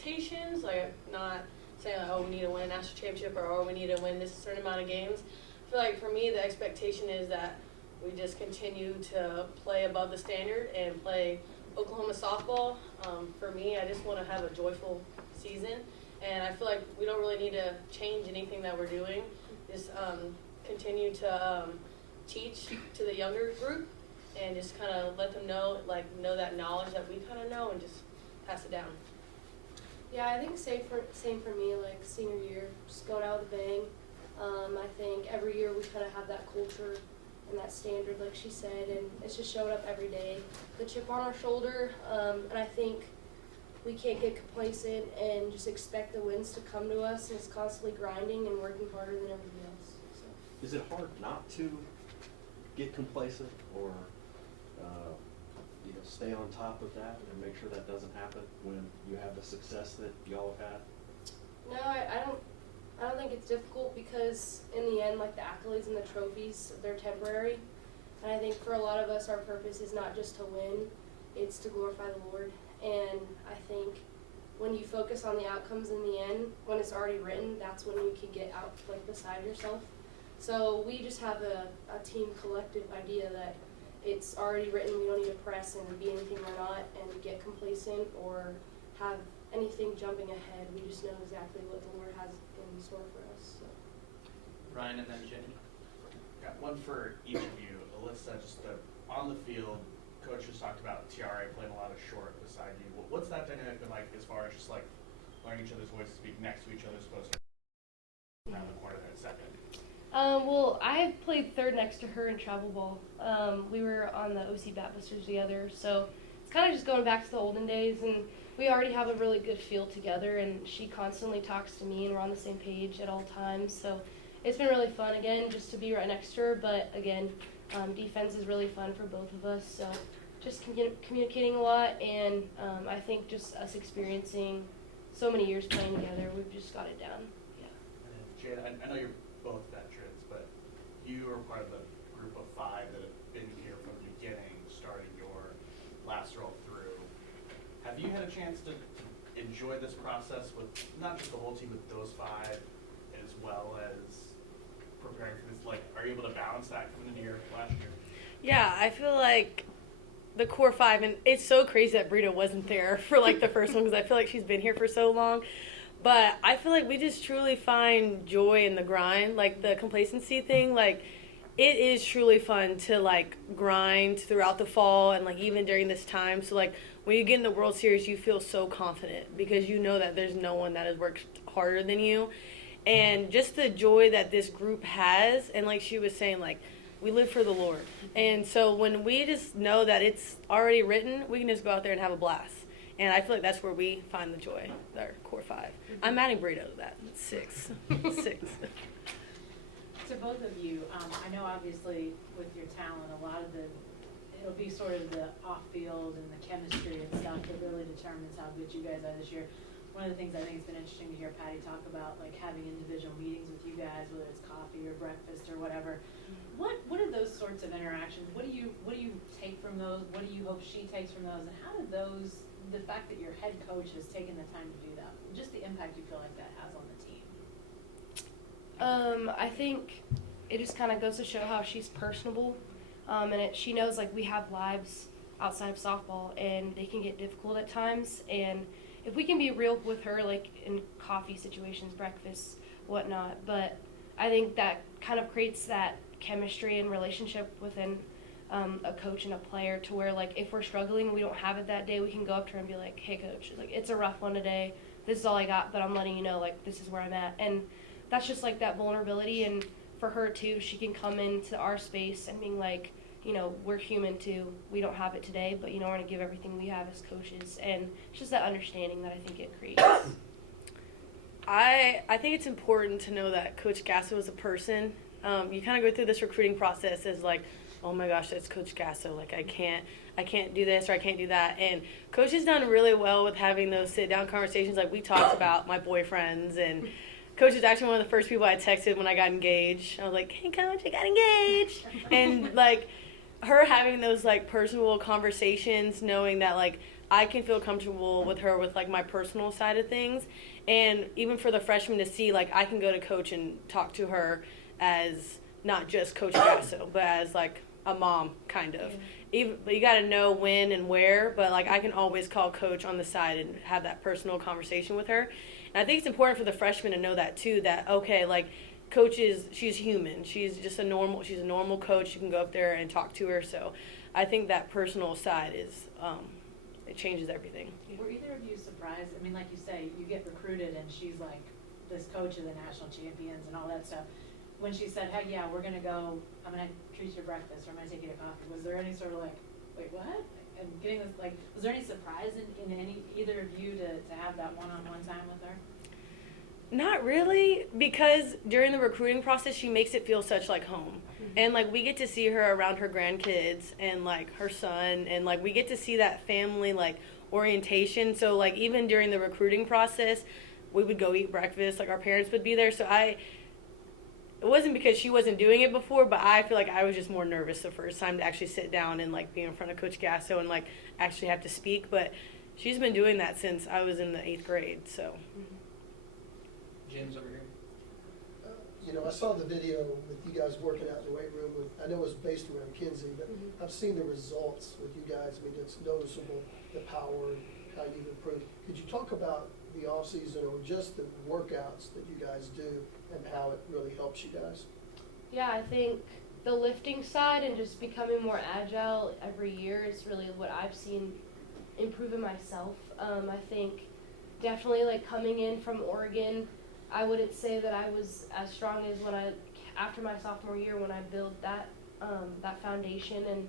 expectations, like not saying like, oh, we need to win a national championship or oh, we need to win this certain amount of games. I feel like for me the expectation is that we just continue to play above the standard and play Oklahoma softball. For me, I just want to have a joyful season, and I feel like we don't really need to change anything that we're doing. Just continue to teach to the younger group and just kind of let them know that knowledge that we kind of know and just pass it down. Yeah, I think same for me, like senior year, just going out with a bang. I think every year we kind of have that culture and that standard, like she said, and it's just showing up every day. The chip on our shoulder, and I think we can't get complacent and just expect the wins to come to us, and it's constantly grinding and working harder than everybody else. So. Is it hard not to get complacent or stay on top of that and make sure that doesn't happen when you have the success that y'all have had? No, I don't think it's difficult because in the end, like the accolades and the trophies, they're temporary. And I think for a lot of us, our purpose is not just to win, it's to glorify the Lord. And I think when you focus on the outcomes in the end, when it's already written, that's when you can get out like beside yourself. So we just have a team collective idea that it's already written, we don't need to press and be anything we're not and get complacent or have anything jumping ahead. We just know exactly what the Lord has in store for us. So. Ryan and then Jenny. Got one for each of you. Alyssa, just on the field, Coach just talked about TRA playing a lot of short beside you. What's that dynamic been like as far as just like learning each other's voices, being next to each other, supposed to around the corner there at second? Well, I played third next to her in travel ball. We were on the OC Bat Busters together, so it's kind of just going back to the olden days, and we already have a really good feel together, and she constantly talks to me, and we're on the same page at all times, so it's been really fun, again, just to be right next to her, but again, defense is really fun for both of us, so just communicating a lot, and I think just us experiencing so many years playing together, we've just got it down. Yeah. And then Jayda, I know you're both veterans, but you are part of the group of 5 that have been here from the beginning, starting your last roll through. Have you had a chance to enjoy this process with not just the whole team, with those 5, as well as preparing for this? Like, are you able to balance that coming into your last year? Yeah, I feel like the core 5, and it's so crazy that Brito wasn't there for like the first one because I feel like she's been here for so long. But I feel like we just truly find joy in the grind, like the complacency thing. Like, it is truly fun to, like, grind throughout the fall and, like, even during this time. So, like, when you get in the World Series, you feel so confident because you know that there's no one that has worked harder than you. And just the joy that this group has, and like she was saying, like, we live for the Lord. And so when we just know that it's already written, we can just go out there and have a blast. And I feel like that's where we find the joy, our core 5. I'm adding Brito to that. 6. 6. To both of you, I know obviously with your talent, a lot of it'll be sort of the off-field and the chemistry and stuff that really determines how good you guys are this year. One of the things I think has been interesting to hear Patty talk about, like having individual meetings with you guys, whether it's coffee or breakfast or whatever. What are those sorts of interactions? What do you take from those? What do you hope she takes from those? And how do those, the fact that your head coach has taken the time to do that, just the impact you feel like that has on the team? I think it just kind of goes to show how she's personable, and she knows like we have lives outside of softball, and they can get difficult at times. And if we can be real with her, like in coffee situations, breakfast, whatnot, but I think that kind of creates that chemistry and relationship within a coach and a player to where, like, if we're struggling, we don't have it that day, we can go up to her and be like, hey, coach, like, it's a rough one today. This is all I got, but I'm letting you know, like, this is where I'm at. And that's just, like, that vulnerability. And for her, too, she can come into our space and being like, you know, we're human, too. We don't have it today, but, you know, we're going to give everything we have as coaches. And it's just that understanding that I think it creates. I think it's important to know that Coach Gasso is a person. You kind of go through this recruiting process as like, oh my gosh, that's Coach Gasso. Like, I can't do this or I can't do that. And Coach has done really well with having those sit-down conversations. Like, we talked about my boyfriends, and Coach is actually one of the first people I texted when I got engaged. I was like, hey, Coach, I got engaged. And, like, her having those, like, personal conversations, knowing that, like, I can feel comfortable with her with, like, my personal side of things. And even for the freshmen to see, like, I can go to coach and talk to her as not just Coach Gasso, but as, like, a mom, kind of. But you got to know when and where, but, like, I can always call coach on the side and have that personal conversation with her. And I think it's important for the freshmen to know that, too, that, okay, like, coach she's human. She's a normal coach. You can go up there and talk to her. So I think that personal side is, it changes everything. Were either of you surprised? I mean, like you say, you get recruited and she's like this coach of the national champions and all that stuff. When she said, heck yeah, we're going to go, I'm going to treat you to breakfast, or I'm going to take you to coffee, was there any sort of like, wait, what? And getting this, like, was there any surprise in either of you to have that one-on-one time with her? Not really, because during the recruiting process, she makes it feel such like home. And, like, we get to see her around her grandkids and, like, her son, and, like, we get to see that family, like, orientation. So, like, even during the recruiting process, we would go eat breakfast, like, our parents would be there. So it wasn't because she wasn't doing it before, but I feel like I was just more nervous the first time to actually sit down and, like, be in front of Coach Gasso and, like, actually have to speak. But she's been doing that since I was in the 8th grade, so. Jim's over here. I saw the video with you guys working out in the weight room. I know it was based around Kinsey, but I've seen the results with you guys. I mean, it's noticeable, the power and how you've improved. Could you talk about the off season or just the workouts that you guys do and how it really helps you guys? Yeah, I think the lifting side and just becoming more agile every year is really what I've seen improve in myself. I think definitely, like, coming in from Oregon, I wouldn't say that I was as strong as after my sophomore year when I built that foundation. And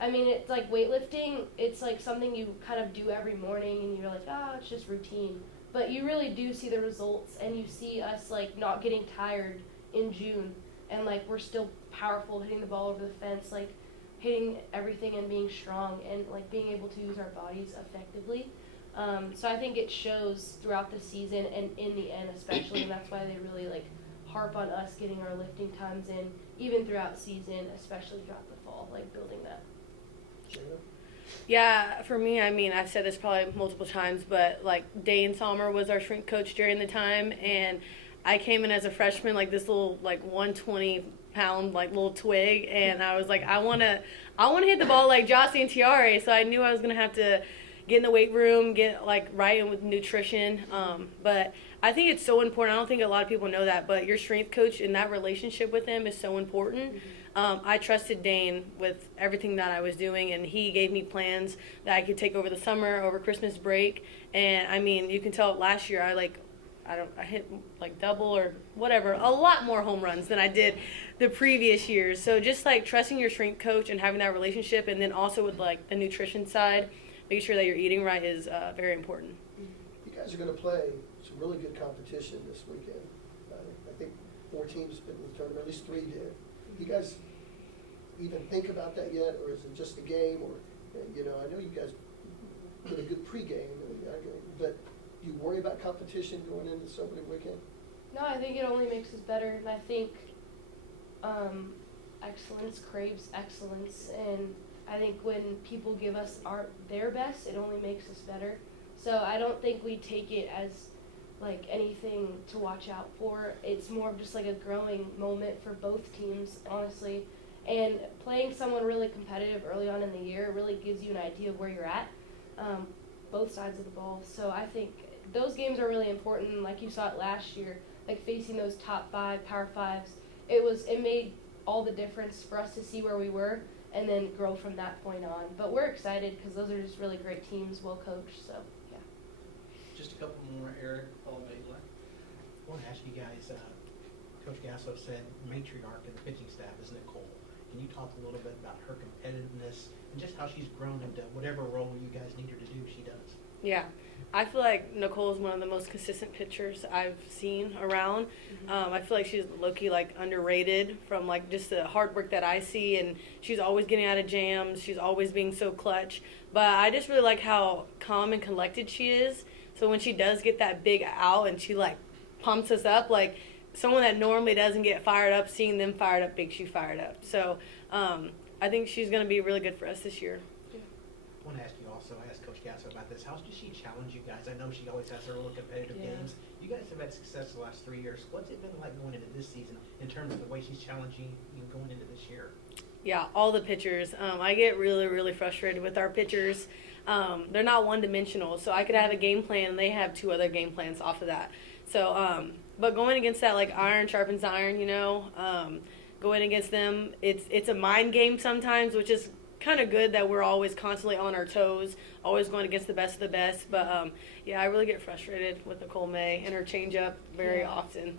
I mean, it's like weightlifting, it's like something you kind of do every morning and you're like, oh, it's just routine. But you really do see the results, and you see us, like, not getting tired in June, and, like, we're still powerful, hitting the ball over the fence, like, hitting everything and being strong and, like, being able to use our bodies effectively. So I think it shows throughout the season and in the end especially, and that's why they really, like, harp on us getting our lifting times in, even throughout season, especially throughout the fall, like, building that. Jayda? Yeah, for me, I mean, I've said this probably multiple times, but, like, Dane Sommer was our strength coach during the time, and I came in as a freshman, like, this little, like, 120-pound, like, little twig, and I was like, I want to hit the ball like Jossie and Tiare, so I knew I was going to have to get in the weight room, get, like, right in with nutrition. But I think it's so important. I don't think a lot of people know that, but your strength coach and that relationship with him is so important. I trusted Dane with everything that I was doing, and he gave me plans that I could take over the summer, over Christmas break. And, I mean, you can tell last year I hit, like, double or whatever, a lot more home runs than I did the previous years. So just, like, trusting your strength coach and having that relationship, and then also with, like, the nutrition side, making sure that you're eating right is very important. You guys are going to play some really good competition this weekend. I think 4 teams been in the tournament, at least 3 did. You guys even think about that yet, or is it just a game? Or, I know you guys did a good pregame, but do you worry about competition going into this opening weekend? No, I think it only makes us better, and I think excellence craves excellence, and I think when people give us their best, it only makes us better. So I don't think we take it as, like, anything to watch out for. It's more of just, like, a growing moment for both teams, honestly. And playing someone really competitive early on in the year really gives you an idea of where you're at, both sides of the ball. So I think those games are really important. Like you saw it last year, like, facing those top 5, Power 5s. It made all the difference for us to see where we were and then grow from that point on. But we're excited because those are just really great teams, well coached, so, yeah. Just a couple more, Eric, followed by Eli. I want to ask you guys, Coach Gasso said matriarch in the pitching staff is Nicole. Can you talk a little bit about her competitiveness and just how she's grown into whatever role you guys need her to do, she does? Yeah. I feel like Nicole is one of the most consistent pitchers I've seen around. I feel like she's low-key, like, underrated from, like, just the hard work that I see, and she's always getting out of jams. She's always being so clutch. But I just really like how calm and collected she is. So when she does get that big out and she, like, pumps us up, like, someone that normally doesn't get fired up, seeing them fired up makes you fired up. So I think she's going to be really good for us this year. I want to ask you also, also ask Coach Gasso about this. How does she challenge you guys? I know she always has her little competitive games. You guys have had success the last 3 years. What's it been like going into this season in terms of the way she's challenging you going into this year? Yeah, all the pitchers. I get really, really frustrated with our pitchers. They're not one-dimensional, so I could have a game plan, and they have 2 other game plans off of that. So, but going against that, like iron sharpens iron, you know, going against them, it's a mind game sometimes, which is kind of good that we're always constantly on our toes, always going against the best of the best. But, yeah, I really get frustrated with Nicole May and her changeup very often.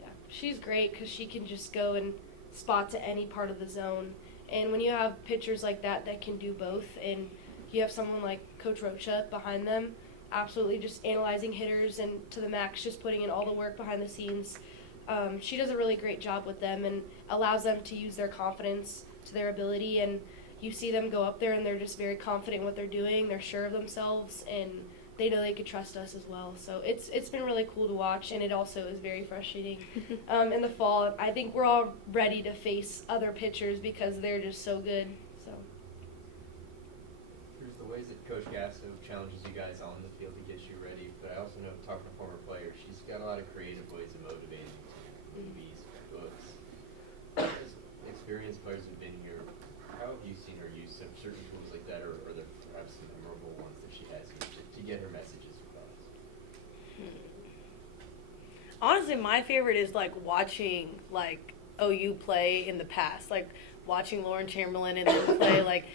Yeah, she's great because she can just go and spot to any part of the zone. And when you have pitchers like that can do both, and you have someone like Coach Rocha behind them, absolutely just analyzing hitters and to the max, just putting in all the work behind the scenes. She does a really great job with them and allows them to use their confidence to their ability. And you see them go up there and they're just very confident in what they're doing. They're sure of themselves and they know they could trust us as well. So it's been really cool to watch, and it also is very frustrating. In the fall, I think we're all ready to face other pitchers because they're just so good. So. There's the ways that Coach Gasso challenges you guys on the field to get you ready, but I also know, talking to former players, she's got a lot of creative ways of motivating you, movies, books. As experienced players have been here, how have you seen her use some certain tools like that, or are there perhaps some memorable ones that she has to get her messages across? Honestly, my favorite is like watching like OU play in the past, like watching Lauren Chamberlain and them play. Like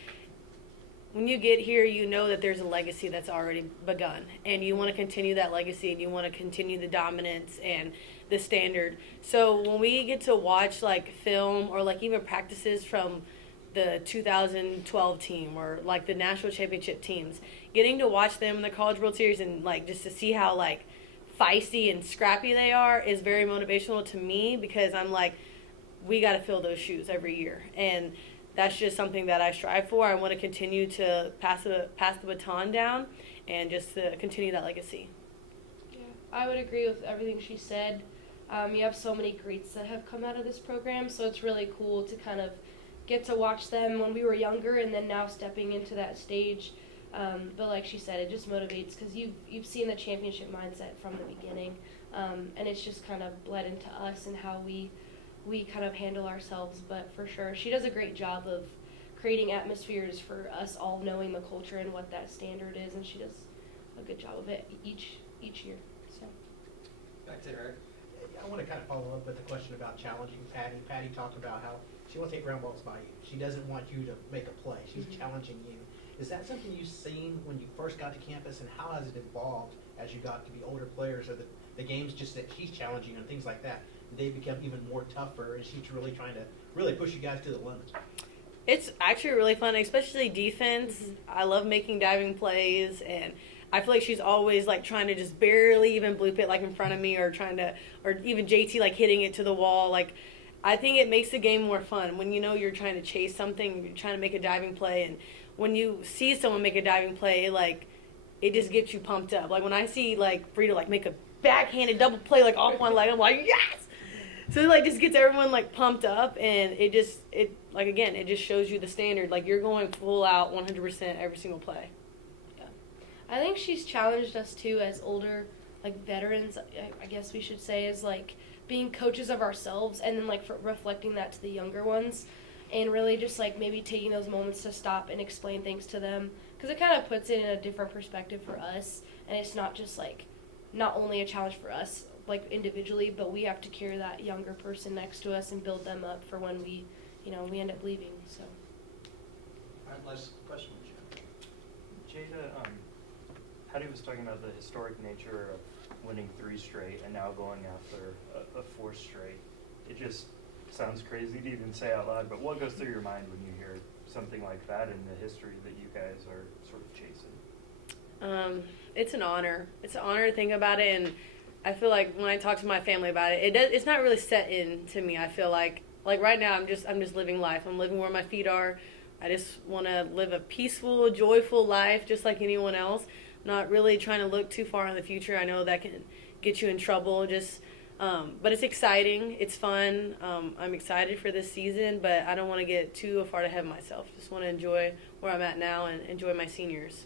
when you get here, you know that there's a legacy that's already begun, and you want to continue that legacy, and you want to continue the dominance and the standard. So when we get to watch like film or like even practices from the 2012 team or like the national championship teams, getting to watch them in the College World Series and like just to see how like feisty and scrappy they are is very motivational to me, because I'm like, we got to fill those shoes every year, and that's just something that I strive for. I want to continue to pass the baton down and just to continue that legacy. Yeah, I would agree with everything she said. You have so many greats that have come out of this program, so it's really cool to kind of get to watch them when we were younger and then now stepping into that stage. But like she said, it just motivates because you've seen the championship mindset from the beginning, and it's just kind of bled into us and how we kind of handle ourselves. But for sure, she does a great job of creating atmospheres for us all knowing the culture and what that standard is, and she does a good job of it each year. So. Back to Eric. I want to kind of follow up with the question about challenging Patty. Patty talked about how she won't take ground balls by you. She doesn't want you to make a play. She's challenging you. Is that something you've seen when you first got to campus, and how has it evolved as you got to be older players, or the games just that she's challenging you and things like that? They become even more tougher, and she's really trying to really push you guys to the limit. It's actually really fun, especially defense. I love making diving plays, and I feel like she's always like trying to just barely even bloop it like in front of me, or or even JT like hitting it to the wall. Like, I think it makes the game more fun when you know you're trying to chase something, you're trying to make a diving play, and when you see someone make a diving play, like it just gets you pumped up. Like when I see like Brito like make a backhanded double play like off one leg, I'm like, yes. So it like just gets everyone like pumped up, and it just shows you the standard. Like you're going full out 100% every single play. Yeah, I think she's challenged us too as older like veterans. I guess we should say, is like being coaches of ourselves, and then like reflecting that to the younger ones, and really just like maybe taking those moments to stop and explain things to them, because it kind of puts it in a different perspective for us, and it's not just like not only a challenge for us like individually, but we have to carry that younger person next to us and build them up for when we end up leaving. So. All right, last question. Jayda, Patty was talking about the historic nature of winning 3 straight and now going after a 4th straight. It just sounds crazy to even say out loud, but what goes through your mind when you hear something like that in the history that you guys are sort of chasing? It's an honor. It's an honor to think about it, and I feel like when I talk to my family about it, it's not really set in to me. I feel like right now I'm just living life. I'm living where my feet are. I just want to live a peaceful, joyful life just like anyone else. Not really trying to look too far in the future. I know that can get you in trouble. Just But it's exciting. It's fun. I'm excited for this season, but I don't want to get too far ahead of myself. Just want to enjoy where I'm at now and enjoy my seniors.